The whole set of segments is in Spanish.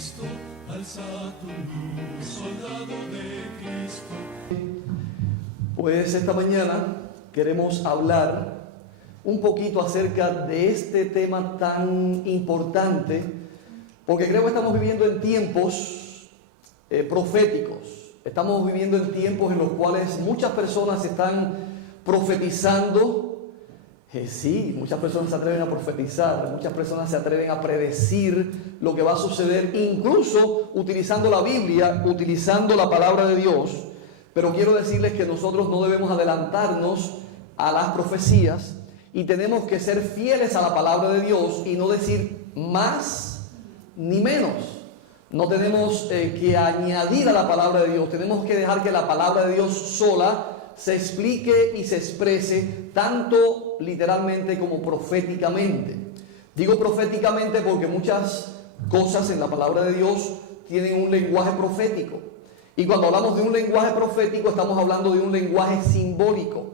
Cristo, alza tu luz, soldado de Cristo. Pues esta mañana queremos hablar un poquito acerca de este tema tan importante, porque creo que estamos viviendo en tiempos proféticos. Estamos viviendo en tiempos en los cuales muchas personas están profetizando. Sí, muchas personas se atreven a profetizar, muchas personas se atreven a predecir lo que va a suceder, incluso utilizando la Biblia, utilizando la palabra de Dios. Pero quiero decirles que nosotros no debemos adelantarnos a las profecías y tenemos que ser fieles a la palabra de Dios y no decir más ni menos. No tenemos que añadir a la palabra de Dios, tenemos que dejar que la palabra de Dios sola se explique y se exprese tanto literalmente como proféticamente. Digo proféticamente porque muchas cosas en la palabra de Dios tienen un lenguaje profético. Y cuando hablamos de un lenguaje profético estamos hablando de un lenguaje simbólico.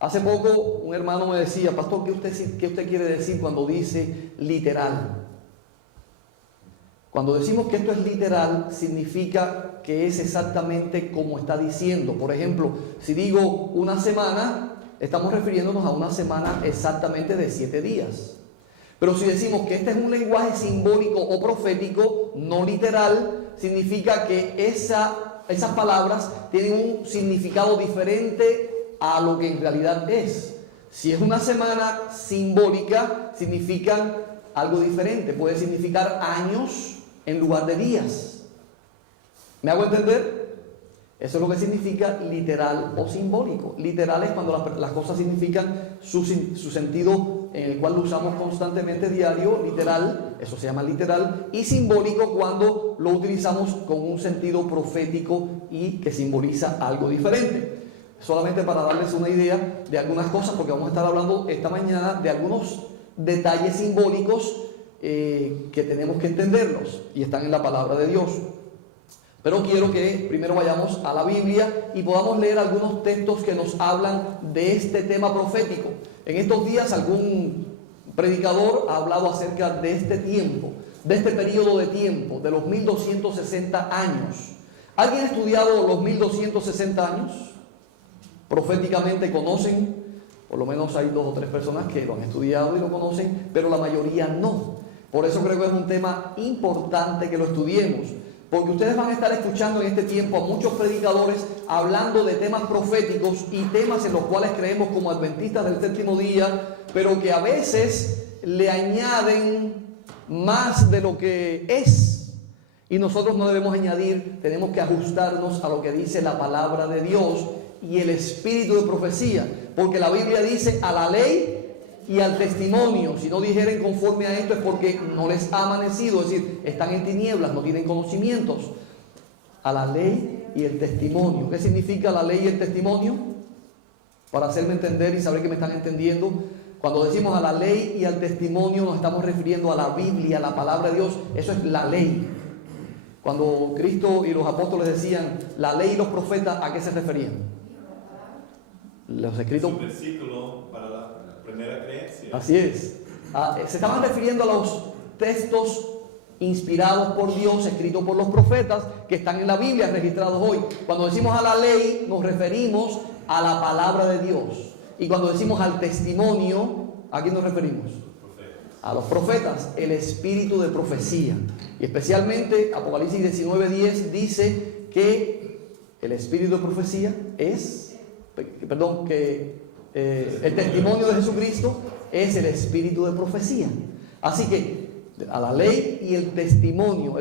Hace poco un hermano me decía: pastor, ¿qué usted quiere decir cuando dice literal? Cuando decimos que esto es literal, significa que es exactamente como está diciendo. Por ejemplo, si digo una semana, estamos refiriéndonos a una semana exactamente de 7 días. Pero si decimos que este es un lenguaje simbólico o profético, no literal, significa que esas palabras tienen un significado diferente a lo que en realidad es. Si es una semana simbólica, significan algo diferente. Puede significar años en lugar de días. ¿Me hago entender? Eso es lo que significa literal o simbólico. Literal es cuando las cosas significan su sentido en el cual lo usamos constantemente diario, literal, eso se llama literal, y simbólico cuando lo utilizamos con un sentido profético y que simboliza algo diferente. Solamente para darles una idea de algunas cosas, porque vamos a estar hablando esta mañana de algunos detalles simbólicos que tenemos que entenderlos y están en la palabra de Dios. Pero quiero que primero vayamos a la Biblia y podamos leer algunos textos que nos hablan de este tema profético. En estos días algún predicador ha hablado acerca de este tiempo, de este periodo de tiempo, de los 1260 años. ¿Alguien ha estudiado los 1260 años? Proféticamente conocen, por lo menos hay 2 o 3 personas que lo han estudiado y lo conocen, pero la mayoría no. Por eso creo que es un tema importante que lo estudiemos, porque ustedes van a estar escuchando en este tiempo a muchos predicadores hablando de temas proféticos y temas en los cuales creemos como adventistas del séptimo día, pero que a veces le añaden más de lo que es. Y nosotros no debemos añadir, tenemos que ajustarnos a lo que dice la palabra de Dios y el espíritu de profecía, porque la Biblia dice a la ley y al testimonio. Si no dijeren conforme a esto es porque no les ha amanecido, es decir, están en tinieblas, no tienen conocimientos. A la ley y el testimonio. ¿Qué significa la ley y el testimonio? Para hacerme entender y saber que me están entendiendo, cuando decimos a la ley y al testimonio nos estamos refiriendo a la Biblia, a la palabra de Dios. Eso es la ley. Cuando Cristo y los apóstoles decían la ley y los profetas, ¿a qué se referían? Los escritos. Es un versículo para la primera creencia. Así es. Se estaban refiriendo a los textos inspirados por Dios, escritos por los profetas, que están en la Biblia, registrados hoy. Cuando decimos a la ley, nos referimos a la palabra de Dios. Y cuando decimos al testimonio, ¿a quién nos referimos? A los profetas, el espíritu de profecía. Y especialmente Apocalipsis 19:10 dice que el espíritu de profecía es, el testimonio de Jesucristo es el espíritu de profecía. Así que a la ley y el testimonio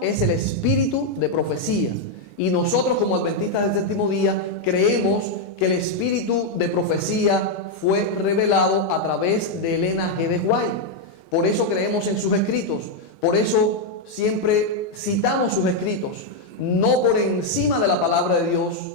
es el espíritu de profecía. Y nosotros como adventistas del séptimo día creemos que el espíritu de profecía fue revelado a través de Elena G. de White. Por eso creemos en sus escritos, por eso siempre citamos sus escritos, no por encima de la palabra de Dios,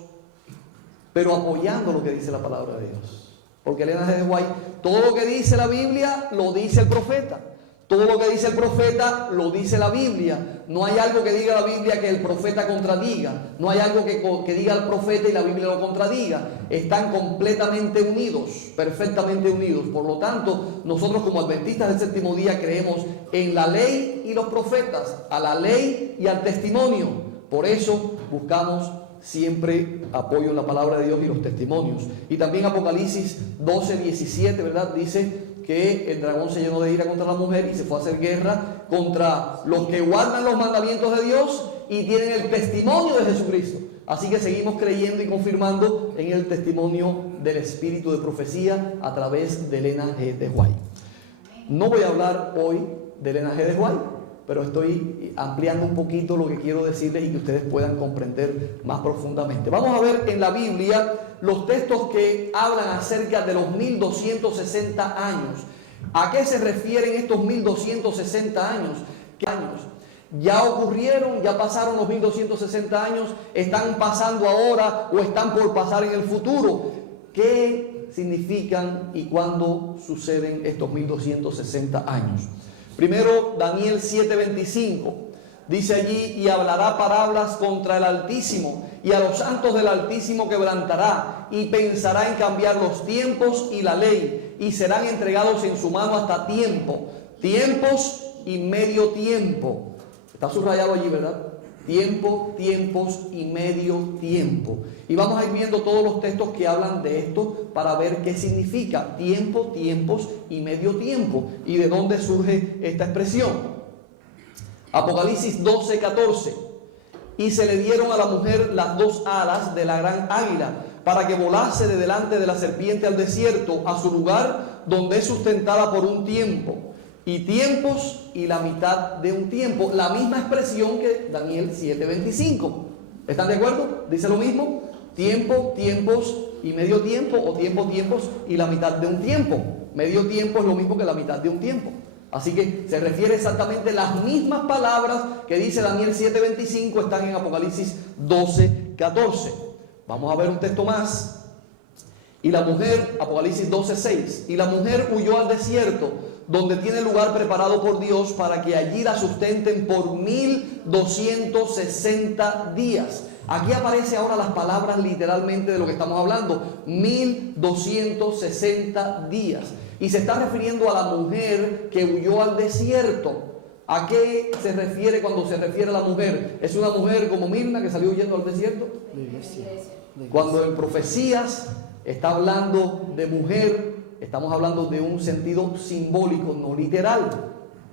pero apoyando lo que dice la palabra de Dios. Porque Elena G. de White, todo lo que dice la Biblia lo dice el profeta. Todo lo que dice el profeta lo dice la Biblia. No hay algo que diga la Biblia que el profeta contradiga. No hay algo que diga el profeta y la Biblia lo contradiga. Están completamente unidos, perfectamente unidos. Por lo tanto, nosotros como adventistas del séptimo día creemos en la ley y los profetas, a la ley y al testimonio. Por eso buscamos siempre apoyo en la palabra de Dios y los testimonios. Y también Apocalipsis 12:17, ¿verdad? Dice que el dragón se llenó de ira contra la mujer y se fue a hacer guerra contra los que guardan los mandamientos de Dios y tienen el testimonio de Jesucristo. Así que seguimos creyendo y confirmando en el testimonio del espíritu de profecía a través de Elena G. de White. No voy a hablar hoy de Elena G. de White, pero estoy ampliando un poquito lo que quiero decirles y que ustedes puedan comprender más profundamente. Vamos a ver en la Biblia los textos que hablan acerca de los 1260 años. ¿A qué se refieren estos 1260 años? ¿Qué años? ¿Ya ocurrieron? ¿Ya pasaron los 1260 años? ¿Están pasando ahora o están por pasar en el futuro? ¿Qué significan y cuándo suceden estos 1260 años? Primero, Daniel 7:25, dice allí: y hablará parábolas contra el Altísimo, y a los santos del Altísimo quebrantará, y pensará en cambiar los tiempos y la ley, y serán entregados en su mano hasta tiempos y medio tiempo. Está subrayado allí, ¿verdad? Tiempo, tiempos y medio tiempo. Y vamos a ir viendo todos los textos que hablan de esto para ver qué significa tiempo, tiempos y medio tiempo y de dónde surge esta expresión. Apocalipsis 12:14. Y se le dieron a la mujer las dos alas de la gran águila para que volase de delante de la serpiente al desierto, a su lugar donde es sustentada por un tiempo. Y tiempos y la mitad de un tiempo. La misma expresión que Daniel 7:25. ¿Están de acuerdo? Dice lo mismo. Tiempo, tiempos y medio tiempo, o tiempo, tiempos y la mitad de un tiempo. Medio tiempo es lo mismo que la mitad de un tiempo. Así que se refiere exactamente las mismas palabras que dice Daniel 7:25 están en Apocalipsis 12:14. Vamos a ver un texto más. Y la mujer, Apocalipsis 12:6, y la mujer huyó al desierto, donde tiene lugar preparado por Dios para que allí la sustenten por 1260 días. Aquí aparece ahora las palabras literalmente de lo que estamos hablando, 1260 días. Y se está refiriendo a la mujer que huyó al desierto. ¿A qué se refiere cuando se refiere a la mujer? ¿Es una mujer como Mirna que salió huyendo al desierto? La iglesia. Cuando en profecías está hablando de mujer, estamos hablando de un sentido simbólico, no literal.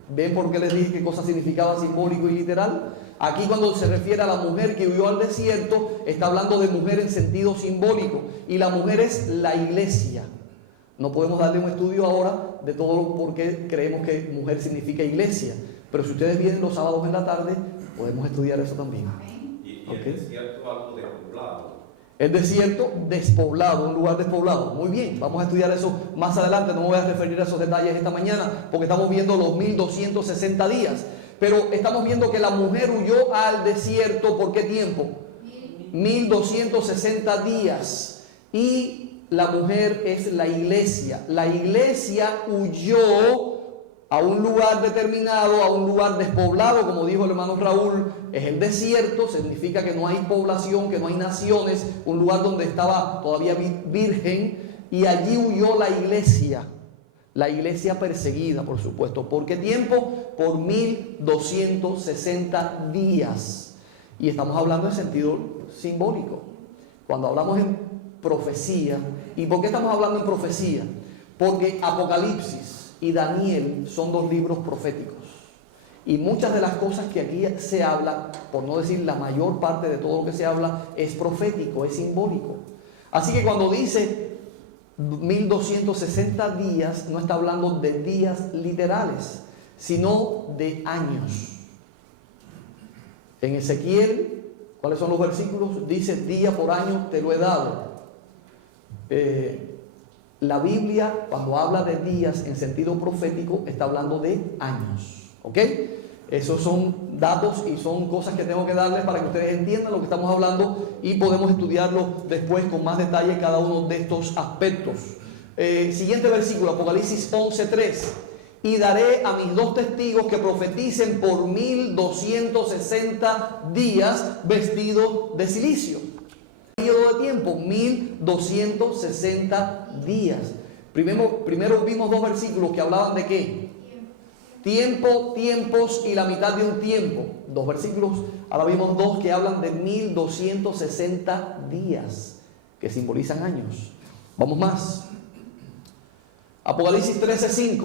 ¿Ven por qué les dije qué cosa significaba simbólico y literal? Aquí cuando se refiere a la mujer que huyó al desierto, está hablando de mujer en sentido simbólico. Y la mujer es la iglesia. No podemos darle un estudio ahora de todo por qué creemos que mujer significa iglesia. Pero si ustedes vienen los sábados en la tarde, podemos estudiar eso también. Y el desierto algo despoblado. El desierto despoblado, un lugar despoblado. Muy bien, vamos a estudiar eso más adelante. No me voy a referir a esos detalles esta mañana porque estamos viendo los 1260 días. Pero estamos viendo que la mujer huyó al desierto, ¿por qué tiempo? 1260 días. Y la mujer es la iglesia. La iglesia huyó a un lugar determinado, a un lugar despoblado, como dijo el hermano Raúl, es el desierto, significa que no hay población, que no hay naciones, un lugar donde estaba todavía virgen, y allí huyó la iglesia perseguida, por supuesto. ¿Por qué tiempo? Por 1260 días. Y estamos hablando en sentido simbólico. Cuando hablamos en profecía, ¿y por qué estamos hablando en profecía? Porque Apocalipsis y Daniel son dos libros proféticos. Y muchas de las cosas que aquí se habla, por no decir la mayor parte de todo lo que se habla, es profético, es simbólico. Así que cuando dice 1260 días, no está hablando de días literales, sino de años. En Ezequiel, ¿cuáles son los versículos? Dice: día por año te lo he dado. La Biblia, cuando habla de días en sentido profético, está hablando de años. ¿Ok? Esos son datos y son cosas que tengo que darles para que ustedes entiendan lo que estamos hablando y podemos estudiarlo después con más detalle cada uno de estos aspectos. Siguiente versículo, Apocalipsis 11:3. y daré a mis 2 testigos que profeticen por 1260 días vestidos de cilicio. Periodo de tiempo, 1260 días. Primero vimos 2 versículos que hablaban de ¿qué? Tiempo, tiempos y la mitad de un tiempo. 2 versículos, ahora vimos 2 que hablan de 1260 días, que simbolizan años. Vamos más. Apocalipsis 13:5.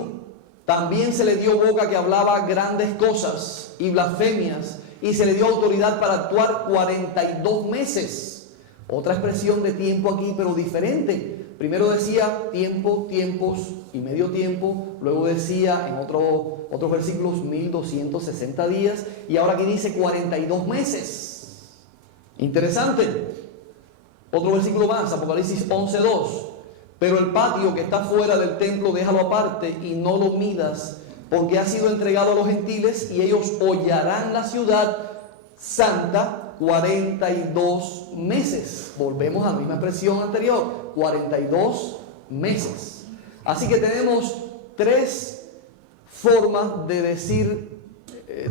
También se le dio boca que hablaba grandes cosas y blasfemias, y se le dio autoridad para actuar 42 meses. Otra expresión de tiempo aquí, pero diferente. Primero decía tiempo, tiempos y medio tiempo. Luego decía en otros versículos 1260 días. Y ahora aquí dice 42 meses. Interesante. Otro versículo más, Apocalipsis 11:2. Pero el patio que está fuera del templo déjalo aparte y no lo midas, porque ha sido entregado a los gentiles y ellos hollarán la ciudad santa 42 meses. Volvemos a la misma expresión anterior, 42 meses. Así que tenemos 3 formas de decir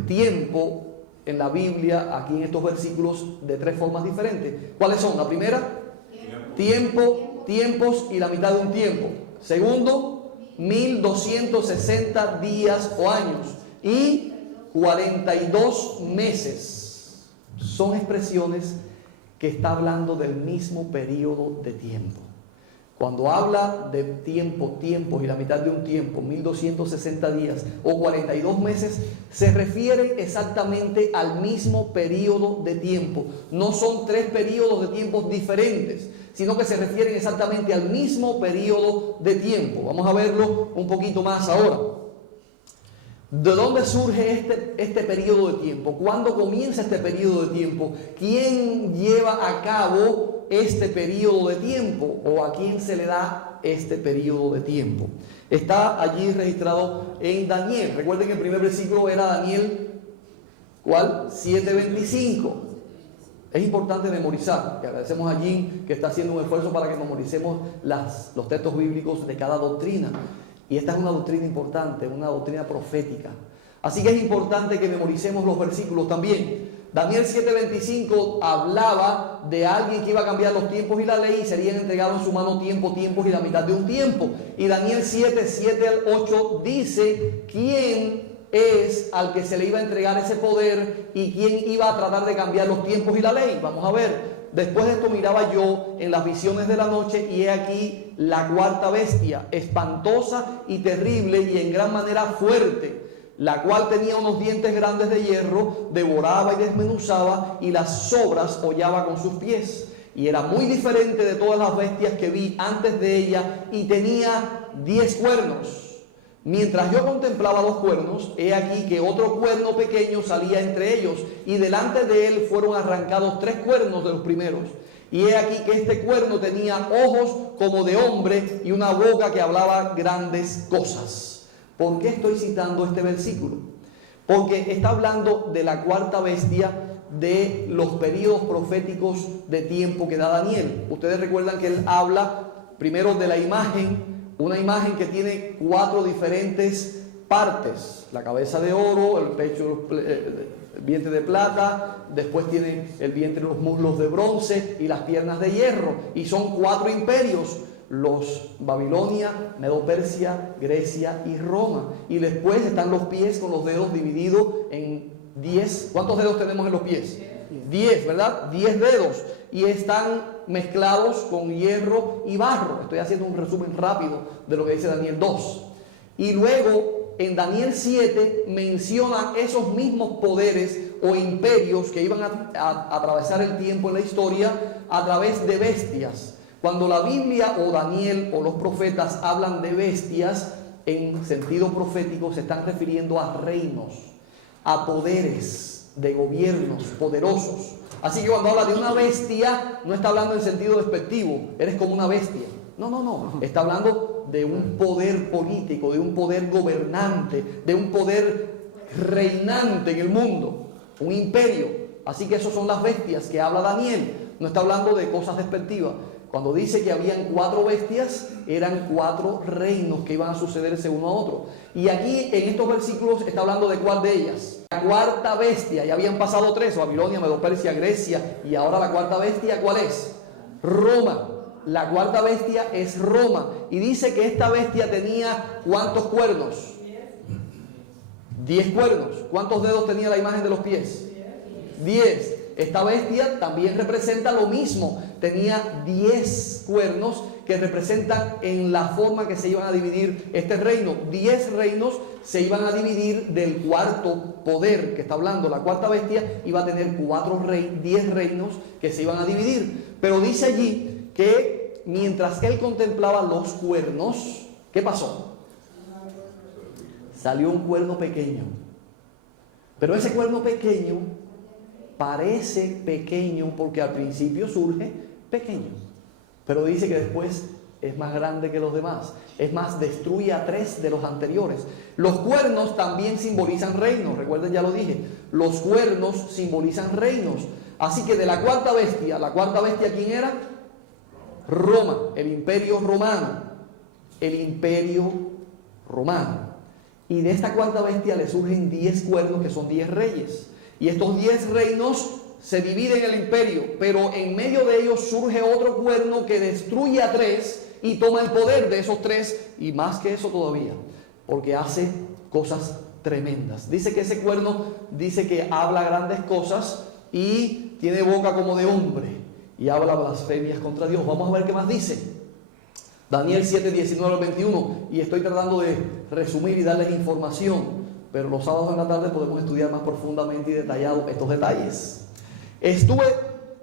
tiempo en la Biblia, aquí en estos versículos, de 3 formas diferentes. ¿Cuáles son? La primera, tiempo, tiempos y la mitad de un tiempo. Segundo, 1260 días o años. Y 42 meses. Son expresiones que está hablando del mismo periodo de tiempo. Cuando habla de tiempo, tiempos y la mitad de un tiempo, 1260 días o 42 meses, se refiere exactamente al mismo periodo de tiempo. No son 3 periodos de tiempos diferentes, sino que se refieren exactamente al mismo periodo de tiempo. Vamos a verlo un poquito más ahora. ¿De dónde surge este periodo de tiempo? ¿Cuándo comienza este periodo de tiempo? ¿Quién lleva a cabo este periodo de tiempo? ¿O a quién se le da este periodo de tiempo? Está allí registrado en Daniel. Recuerden que el primer versículo era Daniel, ¿cuál? 7:25. Es importante memorizar, que agradecemos a Jim que está haciendo un esfuerzo para que memoricemos los textos bíblicos de cada doctrina. Y esta es una doctrina importante, una doctrina profética. Así que es importante que memoricemos los versículos también. Daniel 7:25 hablaba de alguien que iba a cambiar los tiempos y la ley y serían entregados en su mano tiempos y la mitad de un tiempo. Y Daniel 7 al 8 dice quién es al que se le iba a entregar ese poder y quién iba a tratar de cambiar los tiempos y la ley. Vamos a ver. Después de esto miraba yo en las visiones de la noche y he aquí la 4ª bestia, espantosa y terrible y en gran manera fuerte, la cual tenía unos dientes grandes de hierro, devoraba y desmenuzaba y las sobras hollaba con sus pies. Y era muy diferente de todas las bestias que vi antes de ella y tenía 10 cuernos. Mientras yo contemplaba los cuernos, he aquí que otro cuerno pequeño salía entre ellos, y delante de él fueron arrancados 3 cuernos de los primeros. Y he aquí que este cuerno tenía ojos como de hombre y una boca que hablaba grandes cosas. ¿Por qué estoy citando este versículo? Porque está hablando de la 4ª bestia, de los periodos proféticos de tiempo que da Daniel. Ustedes recuerdan que él habla primero de la imagen, una imagen que tiene 4 diferentes partes: la cabeza de oro, el pecho, el vientre de plata, después tiene el vientre y los muslos de bronce y las piernas de hierro, y son 4 imperios: los Babilonia, Medo-Persia, Grecia y Roma. Y después están los pies con los dedos divididos en 10. ¿Cuántos dedos tenemos en los pies? 10, ¿verdad? 10 dedos. Y están mezclados con hierro y barro. Estoy haciendo un resumen rápido de lo que dice Daniel 2. Y luego en Daniel 7 menciona esos mismos poderes o imperios que iban a atravesar el tiempo en la historia a través de bestias. Cuando la Biblia o Daniel o los profetas hablan de bestias en sentido profético, se están refiriendo a reinos, a poderes de gobiernos poderosos. Así que cuando habla de una bestia, no está hablando en sentido despectivo, eres como una bestia. No. Está hablando de un poder político, de un poder gobernante, de un poder reinante en el mundo, un imperio. Así que esas son las bestias que habla Daniel. No está hablando de cosas despectivas. Cuando dice que habían 4 bestias, eran 4 reinos que iban a sucederse uno a otro. Y aquí en estos versículos está hablando de cuál de ellas. La cuarta bestia, ya habían pasado 3, Babilonia, Medo-Persia, Grecia, y ahora la cuarta bestia, ¿cuál es? Roma. La cuarta bestia es Roma. Y dice que esta bestia tenía ¿cuántos cuernos? 10 cuernos. ¿Cuántos dedos tenía la imagen de los pies? 10. Esta bestia también representa lo mismo. Tenía 10 cuernos que representan en la forma que se iban a dividir este reino. 10 reinos se iban a dividir del cuarto poder que está hablando. La cuarta bestia iba a tener 10 reinos que se iban a dividir. Pero dice allí que mientras él contemplaba los cuernos, ¿qué pasó? Salió un cuerno pequeño. Pero ese cuerno pequeño parece pequeño porque al principio surge pequeño, pero dice que después es más grande que los demás. Es más, destruye a 3 de los anteriores. Los cuernos también simbolizan reinos. Recuerden, ya lo dije, los cuernos simbolizan reinos. Así que de la cuarta bestia, ¿quién era? Roma, el imperio romano. El imperio romano. Y de esta cuarta bestia le surgen 10 cuernos que son 10 reyes. Y estos 10 reinos se dividen el imperio, pero en medio de ellos surge otro cuerno que destruye a 3 y toma el poder de esos 3 y más que eso todavía, porque hace cosas tremendas. Dice que ese cuerno dice que habla grandes cosas y tiene boca como de hombre y habla blasfemias contra Dios. Vamos a ver qué más dice. Daniel 7, 19 al 21, y estoy tratando de resumir y darles información, pero los sábados en la tarde podemos estudiar más profundamente y detallado estos detalles.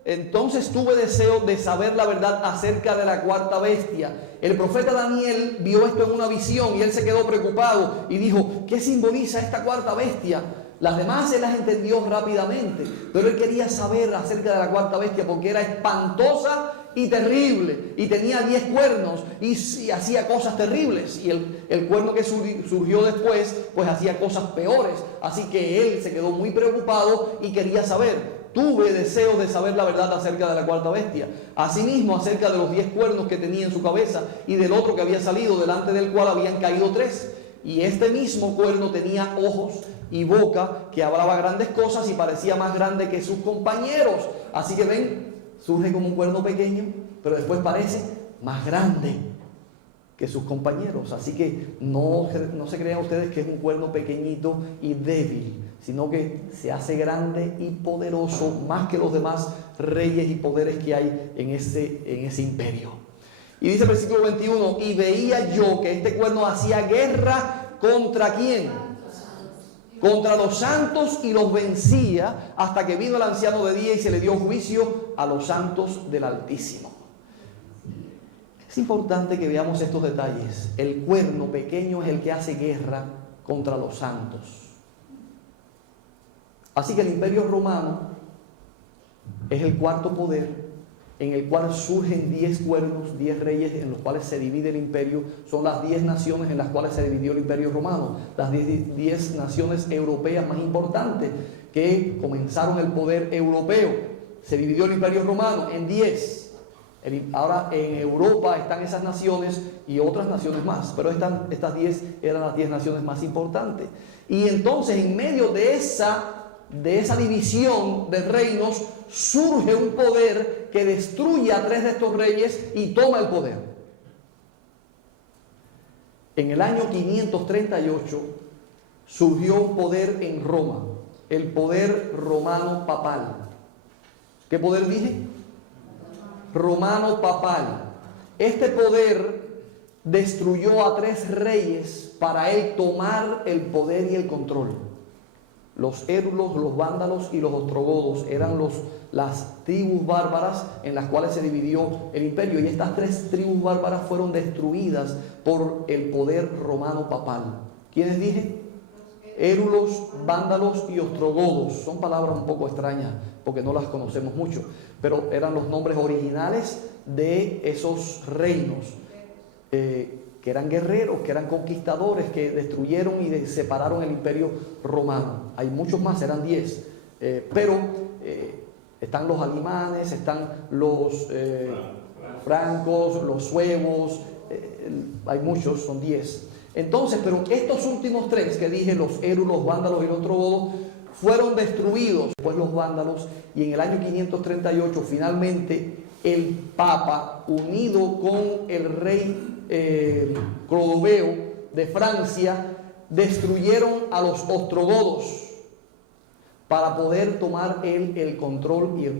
Entonces tuve deseo de saber la verdad acerca de la cuarta bestia. El profeta Daniel vio esto en una visión y él se quedó preocupado y dijo, ¿qué simboliza esta cuarta bestia? Las demás él las entendió rápidamente, pero él quería saber acerca de la cuarta bestia porque era espantosa y terrible, y tenía 10 cuernos y hacía cosas terribles, y el cuerno que surgió después pues hacía cosas peores. Así que él se quedó muy preocupado y quería saber. Tuve deseos de saber la verdad acerca de la cuarta bestia, asimismo acerca de los 10 cuernos que tenía en su cabeza y del otro que había salido, delante del cual habían caído 3, y este mismo cuerno tenía ojos y boca que hablaba grandes cosas y parecía más grande que sus compañeros. Así que ven, surge como un cuerno pequeño, pero después parece más grande que sus compañeros. Así que no se crean ustedes que es un cuerno pequeñito y débil, sino que se hace grande y poderoso, más que los demás reyes y poderes que hay en ese imperio. Y dice el versículo 21, y veía yo que este cuerno hacía guerra ¿contra quién? Contra los santos, y los vencía, hasta que vino el anciano de día y se le dio juicio a los santos del Altísimo. Es importante que veamos estos detalles. El cuerno pequeño es el que hace guerra contra los santos. Así que el imperio romano es el cuarto poder en el cual surgen 10 cuernos, 10 reyes en los cuales se divide el imperio. Son las 10 naciones en las cuales se dividió el imperio romano, las 10 naciones europeas más importantes que comenzaron el poder europeo. Se dividió el imperio romano en 10. Ahora en Europa están esas naciones y otras naciones más, pero estas 10 eran las 10 naciones más importantes. Y entonces en medio de esa división de reinos surge un poder que destruye a 3 de estos reyes y toma el poder. En el año 538 surgió un poder en Roma, el poder romano papal. ¿Qué poder dije? Romano papal. Este poder destruyó a 3 reyes para él tomar el poder y el control. Los érulos, los vándalos y los ostrogodos eran las tribus bárbaras en las cuales se dividió el imperio, y estas 3 tribus bárbaras fueron destruidas por el poder romano papal. ¿Quiénes dije? Érulos, vándalos y ostrogodos. Son palabras un poco extrañas porque no las conocemos mucho, pero eran los nombres originales de esos reinos, que eran guerreros, que eran conquistadores, que destruyeron y separaron el imperio romano. Hay muchos más, eran 10, pero Están los alemanes, están los francos, los suevos, hay muchos, son 10. Entonces, pero estos últimos 3 que dije, los érulos, los vándalos y los ostrogodos, fueron destruidos después los vándalos, y en el año 538 finalmente el Papa, unido con el rey Clodoveo de Francia, destruyeron a los ostrogodos para poder tomar él el control y el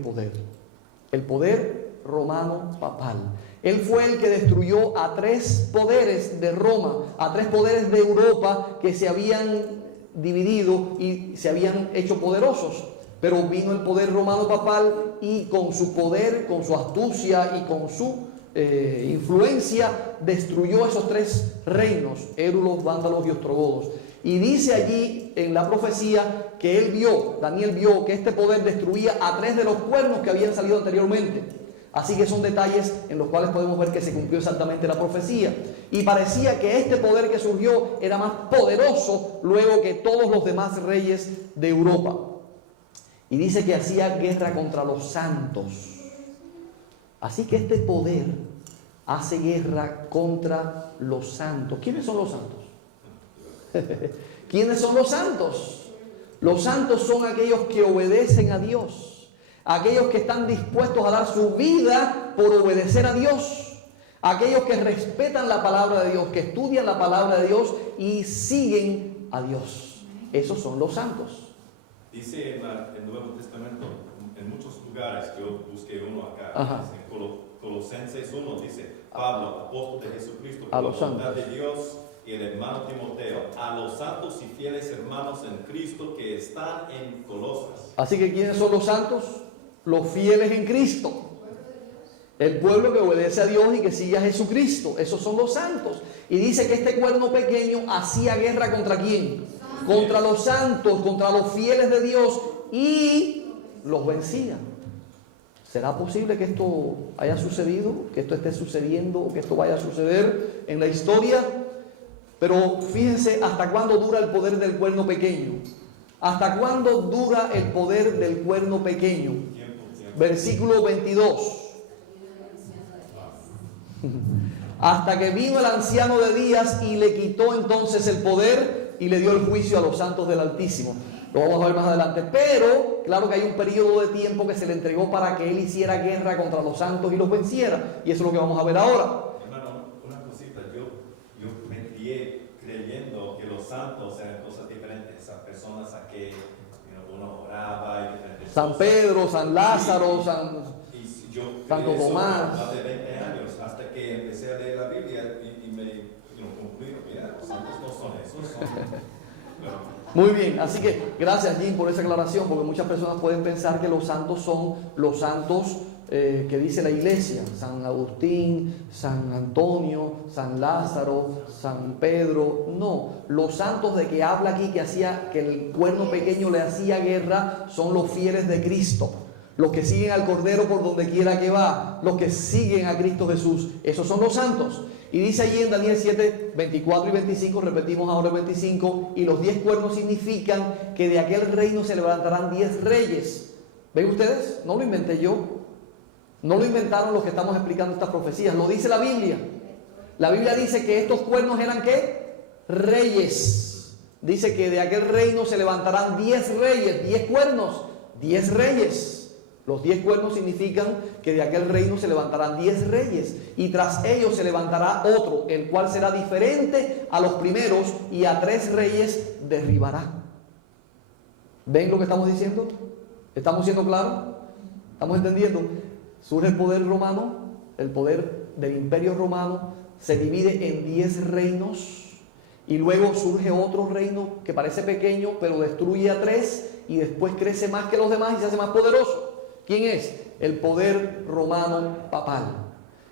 poder romano papal. Él fue el que destruyó a 3 poderes de Roma, a 3 poderes de Europa que se habían dividido y se habían hecho poderosos. Pero vino el poder romano papal y con su poder, con su astucia y con su influencia destruyó esos 3 reinos, érulos, vándalos y ostrogodos. Y dice allí en la profecía que él vio, Daniel vio que este poder destruía a 3 de los cuernos que habían salido anteriormente. Así que son detalles en los cuales podemos ver que se cumplió exactamente la profecía. Y parecía que este poder que surgió era más poderoso luego que todos los demás reyes de Europa. Y dice que hacía guerra contra los santos. Así que este poder hace guerra contra los santos. ¿Quiénes son los santos? ¿Quiénes son los santos? Los santos son aquellos que obedecen a Dios. Aquellos que están dispuestos a dar su vida por obedecer a Dios. Aquellos que respetan la palabra de Dios, que estudian la palabra de Dios y siguen a Dios. Esos son los santos. Dice en el Nuevo Testamento, en muchos lugares, yo busqué uno acá, en Colosenses 1, dice Pablo, apóstol de Jesucristo, por la voluntad de Dios, y el hermano Timoteo, a los santos y fieles hermanos en Cristo que están en Colosas. Así que ¿quiénes son los santos? Los fieles en Cristo. El pueblo que obedece a Dios y que sigue a Jesucristo. Esos son los santos. Y dice que este cuerno pequeño hacía guerra ¿contra quién? Contra los santos, contra los fieles de Dios, y los vencía. ¿Será posible que esto haya sucedido? ¿Que esto esté sucediendo? ¿O que esto vaya a suceder en la historia? Pero fíjense hasta cuándo dura el poder del cuerno pequeño. ¿Hasta cuándo dura el poder del cuerno pequeño? Versículo 22. Hasta que vino el anciano de días y le quitó entonces el poder y le dio el juicio a los santos del Altísimo. Lo vamos a ver más adelante. Pero, claro que hay un periodo de tiempo que se le entregó para que él hiciera guerra contra los santos y los venciera. Y eso es lo que vamos a ver ahora. Hermano, una cosita. Yo me crié creyendo que los santos eran cosas diferentes. Esas personas a que uno oraba y diferentes San cosas. Pedro, San Lázaro, Y yo Santo Tomás. Más de 20 años, hasta que empecé a leer la Biblia y me concluí, mira, los santos no son esos, Muy bien, así que gracias Jim por esa aclaración, porque muchas personas pueden pensar que los santos son los santos que dice la iglesia: San Agustín, San Antonio, San Lázaro, San Pedro. No, los santos de que habla aquí, que el cuerno pequeño le hacía guerra, son los fieles de Cristo, los que siguen al Cordero por donde quiera que va, los que siguen a Cristo Jesús. Esos son los santos. Y dice allí en Daniel 7, 24 y 25, repetimos ahora el 25, y los 10 cuernos significan que de aquel reino se levantarán 10 reyes. ¿Ven ustedes? No lo inventé yo. No lo inventaron los que estamos explicando estas profecías. Lo dice la Biblia. La Biblia dice que estos cuernos eran ¿qué? Reyes. Dice que de aquel reino se levantarán 10 reyes, 10 cuernos, 10 reyes. Los 10 cuernos significan que de aquel reino se levantarán 10 reyes, y tras ellos se levantará otro, el cual será diferente a los primeros, y a 3 reyes derribará. ¿Ven lo que estamos diciendo? ¿Estamos siendo claros? ¿Estamos entendiendo? Surge el poder romano, el poder del imperio romano se divide en 10 reinos, y luego surge otro reino que parece pequeño, pero destruye a 3, y después crece más que los demás y se hace más poderoso. ¿Quién es? El poder romano papal.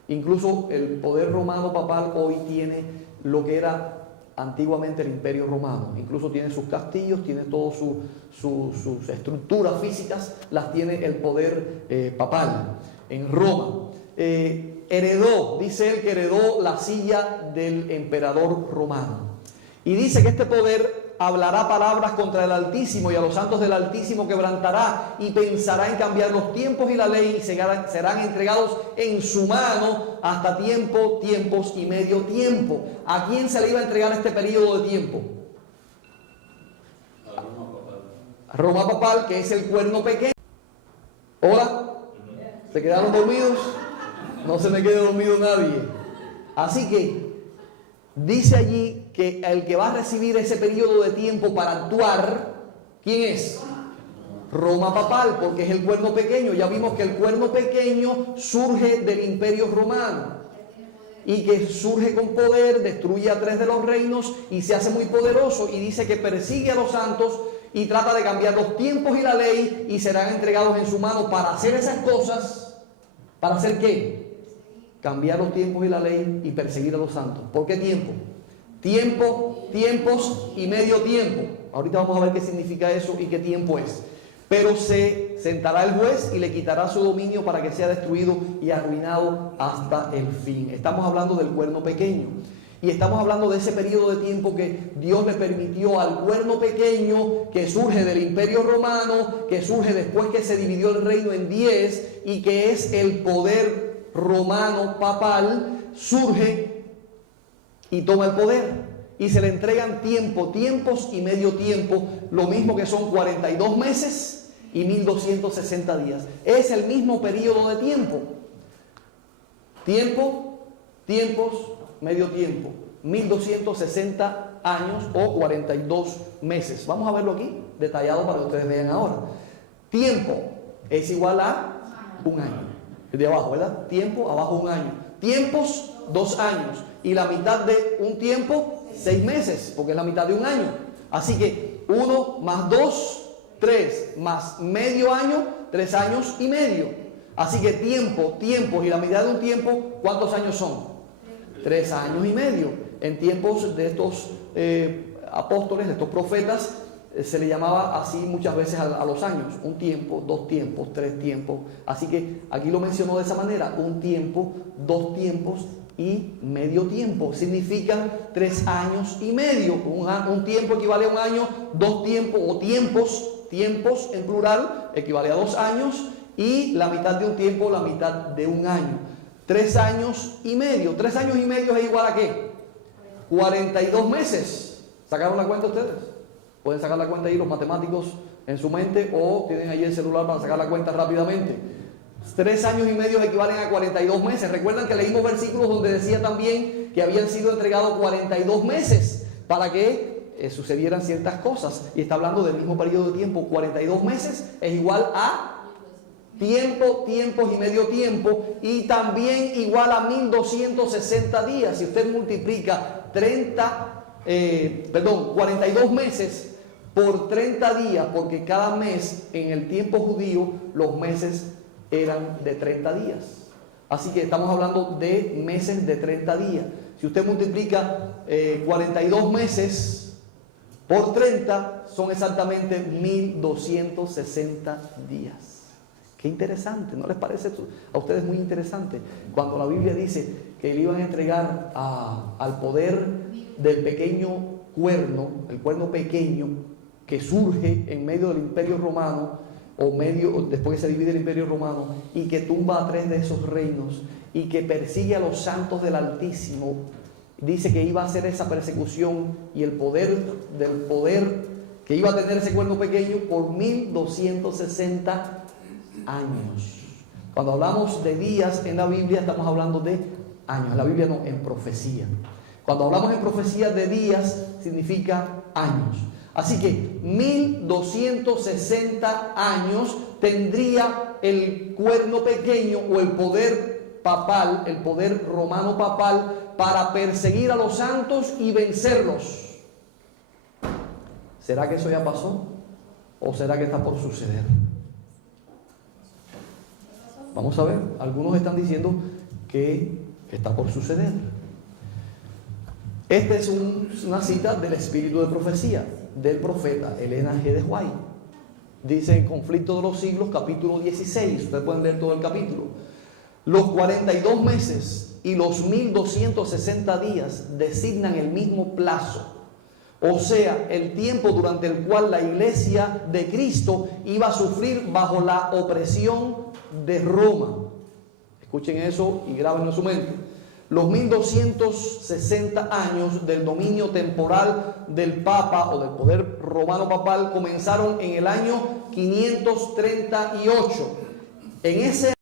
Incluso el poder romano papal hoy tiene lo que era antiguamente el imperio romano. Incluso tiene sus castillos, tiene todas sus estructuras físicas, las tiene el poder papal en Roma. Dice él que heredó la silla del emperador romano. Y dice que este poder hablará palabras contra el Altísimo y a los santos del Altísimo quebrantará y pensará en cambiar los tiempos y la ley y serán entregados en su mano hasta tiempos y medio tiempo. ¿A quién se le iba a entregar este periodo de tiempo? A Roma papal, que es el cuerno pequeño. ¿Hola? ¿Se quedaron dormidos? No se me quede dormido nadie. Así que dice allí que el que va a recibir ese periodo de tiempo para actuar, ¿quién es? Roma papal, porque es el cuerno pequeño. Ya vimos que el cuerno pequeño surge del Imperio Romano y que surge con poder, destruye a 3 de los reinos y se hace muy poderoso, y dice que persigue a los santos y trata de cambiar los tiempos y la ley y serán entregados en su mano para hacer esas cosas. ¿Para hacer qué? Cambiar los tiempos y la ley y perseguir a los santos. ¿Por qué tiempo? Tiempos y medio tiempo. Ahorita vamos a ver qué significa eso y qué tiempo es. Pero se sentará el juez y le quitará su dominio para que sea destruido y arruinado hasta el fin. Estamos hablando del cuerno pequeño. Y estamos hablando de ese periodo de tiempo que Dios le permitió al cuerno pequeño, que surge del Imperio Romano, que surge después que se dividió el reino en 10 y que es el poder romano papal, surge y toma el poder. Y se le entregan tiempos y medio tiempo, lo mismo que son 42 meses y 1260 días. Es el mismo periodo de tiempo. Tiempos, medio tiempo, 1260 años o 42 meses. Vamos a verlo aquí, detallado para que ustedes vean ahora. Tiempo es igual a un año. El de abajo, ¿verdad? Tiempo, abajo un año. Tiempos, 2 años. Y la mitad de un tiempo, 6 meses, porque es la mitad de un año. Así que 1 más 2, 3, más medio año, 3 años y medio. Así que tiempos y la mitad de un tiempo, ¿cuántos años son? 3 años y medio. En tiempos de estos apóstoles, de estos profetas, se le llamaba así muchas veces a los años. 1 tiempo, 2 tiempos, 3 tiempos. Así que aquí lo mencionó de esa manera: 1 tiempo, 2 tiempos y medio tiempo. Significa 3 años y medio. Un tiempo equivale a un año, 2 tiempos o tiempos en plural, equivale a 2 años, y la mitad de un tiempo, la mitad de un año. 3 años y medio. 3 años y medio es igual a ¿qué? 42 meses. ¿Sacaron la cuenta ustedes? Pueden sacar la cuenta ahí los matemáticos en su mente, o tienen ahí el celular para sacar la cuenta rápidamente. 3 años y medio equivalen a 42 meses. Recuerdan que leímos versículos donde decía también que habían sido entregados 42 meses para que sucedieran ciertas cosas. Y está hablando del mismo periodo de tiempo. 42 meses es igual a tiempos y medio tiempo, y también igual a 1260 días. Si usted multiplica 42 meses por 30 días, porque cada mes en el tiempo judío los meses eran de 30 días. Así que estamos hablando de meses de 30 días. Si usted multiplica 42 meses por 30, son exactamente 1260 días. Qué interesante, ¿no les parece a ustedes muy interesante? Cuando la Biblia dice que le iban a entregar al poder del pequeño cuerno, el cuerno pequeño que surge en medio del Imperio Romano, después que se divide el Imperio Romano, y que tumba a 3 de esos reinos y que persigue a los santos del Altísimo. Dice que iba a hacer esa persecución y el poder que iba a tener ese cuerno pequeño por 1260 años. Cuando hablamos de días en la Biblia, estamos hablando de años. En la Biblia no, en profecía. Cuando hablamos en profecía de días, significa años. Así que 1260 años tendría el cuerno pequeño o el poder papal, el poder romano papal, para perseguir a los santos y vencerlos. ¿Será que eso ya pasó? ¿O será que está por suceder? Vamos a ver. Algunos están diciendo que está por suceder. Esta es una cita del espíritu de profecía del profeta Elena G. de White. Dice en Conflicto de los Siglos, capítulo 16. Ustedes pueden leer todo el capítulo. Los 42 meses y los 1260 días designan el mismo plazo O sea, el tiempo durante el cual la iglesia de Cristo iba a sufrir bajo la opresión de Roma. Escuchen eso y grábenlo en su mente. Los 1260 años del dominio temporal del Papa o del poder romano papal comenzaron en el año 538. En ese